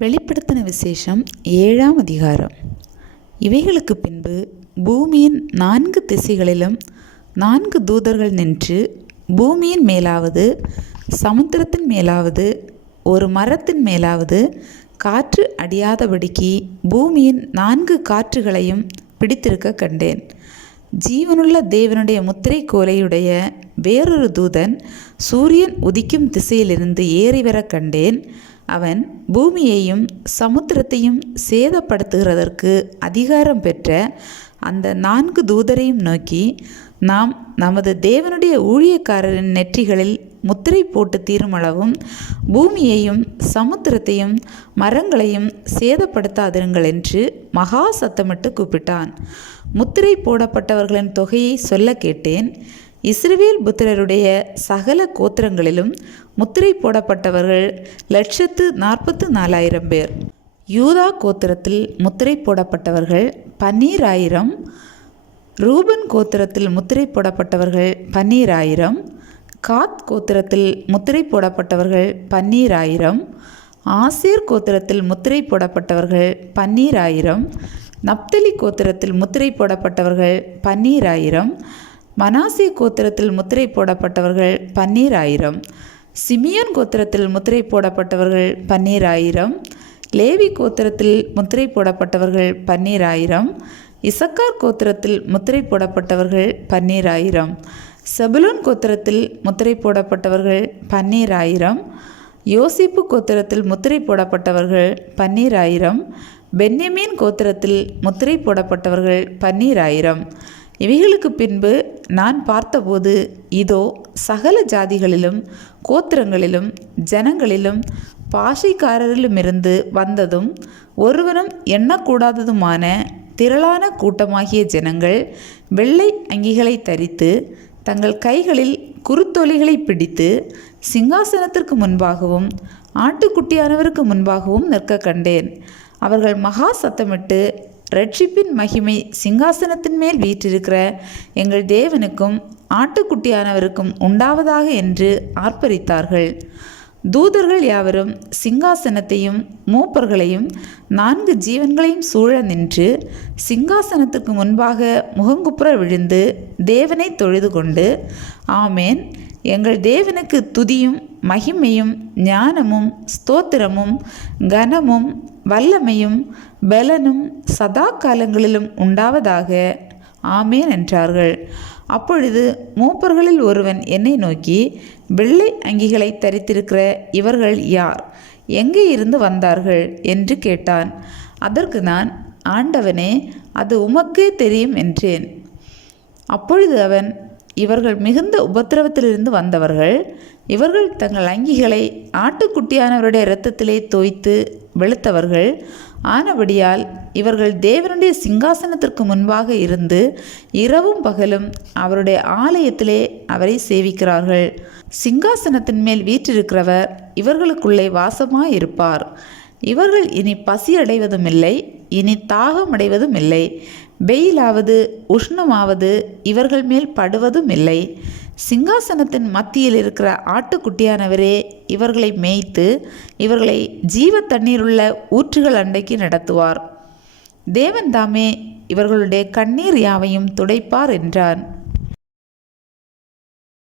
வெளிப்படுத்தின விசேஷம் 7ஆம் அதிகாரம். இவைகளுக்கு பின்பு பூமியின் 4 திசைகளிலும் 4 தூதர்கள் நின்று, பூமியின் மேலாவது, சமுத்திரத்தின் மேலாவது, ஒரு மரத்தின் மேலாவது காற்று அடியாதபடிக்கு பூமியின் 4 காற்றுகளையும் பிடித்திருக்க கண்டேன். ஜீவனுள்ள தேவனுடைய முத்திரை கோலையுடைய வேறொரு தூதன் சூரியன் உதிக்கும் திசையிலிருந்து ஏறிவர கண்டேன். அவன் பூமியையும் சமுத்திரத்தையும் சேதப்படுத்துகிறதற்கு அதிகாரம் பெற்ற அந்த 4 தூதரையும் நோக்கி, நாம் நமது தேவனுடைய ஊழியக்காரரின் நெற்றிகளில் முத்திரை போட்டு தீருமளவும் பூமியையும் சமுத்திரத்தையும் மரங்களையும் சேதப்படுத்தாதிருங்கள் என்று மகா சத்தமிட்டு கூப்பிட்டான். முத்திரை போடப்பட்டவர்களின் தொகையை சொல்ல கேட்டேன். இஸ்ரவேல் புத்திரருடைய சகல கோத்திரங்களிலும் முத்திரை போடப்பட்டவர்கள் 144,000 பேர். யூதா கோத்திரத்தில் முத்திரை போடப்பட்டவர்கள் 12,000. ரூபன் கோத்திரத்தில் முத்திரை போடப்பட்டவர்கள் 12,000. காத் கோத்திரத்தில் முத்திரை போடப்பட்டவர்கள் 12,000. ஆசேர் கோத்திரத்தில் முத்திரை போடப்பட்டவர்கள் 12,000. நப்தலி கோத்திரத்தில் முத்திரை போடப்பட்டவர்கள் 12,000. மனாசே கோத்திரத்தில் முத்திரை போடப்பட்டவர்கள் 12,000. சிமியோன் கோத்திரத்தில் முத்திரை போடப்பட்டவர்கள் 12,000. லேவி கோத்திரத்தில் முத்திரை போடப்பட்டவர்கள் 12,000. இசக்கார் கோத்திரத்தில் முத்திரை போடப்பட்டவர்கள் 12,000. செபுலோன் கோத்திரத்தில் முத்திரை போடப்பட்டவர்கள் 12,000. யோசிப்பு கோத்திரத்தில் முத்திரை போடப்பட்டவர்கள் 12,000. பென்யமீன் கோத்திரத்தில் முத்திரை போடப்பட்டவர்கள் 12,000. இவைகளுக்கு பின்பு நான் பார்த்தபோது, இதோ, சகல ஜாதிகளிலும் கோத்திரங்களிலும் ஜனங்களிலும் பாஷைக்காரரிலுமிருந்து வந்ததும் ஒருவனும் எண்ணக்கூடாததுமான திரளான கூட்டமாகிய ஜனங்கள் வெள்ளை அங்கிகளை தரித்து தங்கள் கைகளில் குருத்தொலிகளை பிடித்து சிங்காசனத்திற்கு முன்பாகவும் ஆட்டுக்குட்டியானவருக்கு முன்பாகவும் நிற்க கண்டேன். அவர்கள் மகா சத்தமிட்டு, இரட்சிப்பின் மகிமை சிங்காசனத்தின் மேல் வீற்றிருக்கிற எங்கள் தேவனுக்கும் ஆட்டுக்குட்டியானவருக்கும் உண்டாவதாக என்று ஆர்ப்பரித்தார்கள். தூதர்கள் யாவரும் சிங்காசனத்தையும் மூப்பர்களையும் 4 ஜீவன்களையும் சூழ நின்று சிங்காசனத்துக்கு முன்பாக முகங்குப்புற விழுந்து தேவனை தொழுது கொண்டு, ஆமேன், எங்கள் தேவனுக்கு துதியும் மகிமையும் ஞானமும் ஸ்தோத்திரமும் கனமும் வல்லமையும் பலனும் சதா காலங்களிலும் உண்டாவதாக, ஆமேன் என்றார்கள். அப்பொழுது மூப்பர்களில் ஒருவன் என்னை நோக்கி, வெள்ளை அங்கிகளை தரித்திருக்கிற இவர்கள் யார்? எங்கே இருந்து வந்தார்கள் என்று கேட்டான். அதற்கு நான், ஆண்டவனே, அது உமக்கே தெரியும் என்றேன். அப்பொழுது அவன், இவர்கள் மிகுந்த உபத்திரவத்திலிருந்து வந்தவர்கள். இவர்கள் தங்கள் அங்கிகளை ஆட்டுக்குட்டியானவருடைய இரத்தத்திலே தோய்த்து வெளுத்தவர்கள் ஆனபடியால் இவர்கள் தேவனுடைய சிங்காசனத்திற்கு முன்பாக இருந்து இரவும் பகலும் அவருடைய ஆலயத்திலே அவரை சேவிக்கிறார்கள். சிங்காசனத்தின் மேல் வீற்றிருக்கிறவர் இவர்களுக்குள்ளே வாசமாயிருப்பார். இவர்கள் இனி பசி அடைவதும் இல்லை, இனி தாகம் அடைவதும் இல்லை. வெயிலாவது உஷ்ணமாவது இவர்கள் மேல் படுவதும் இல்லை. சிங்காசனத்தின் மத்தியில் இருக்கிற ஆட்டுக்குட்டியானவரே இவர்களை மேய்த்து இவர்களை ஜீவ தண்ணீருள்ள ஊற்றுகள் அண்டைக்கு நடத்துவார். தேவன் தாமே இவர்களுடைய கண்ணீர் யாவையும் துடைப்பார் என்றான்.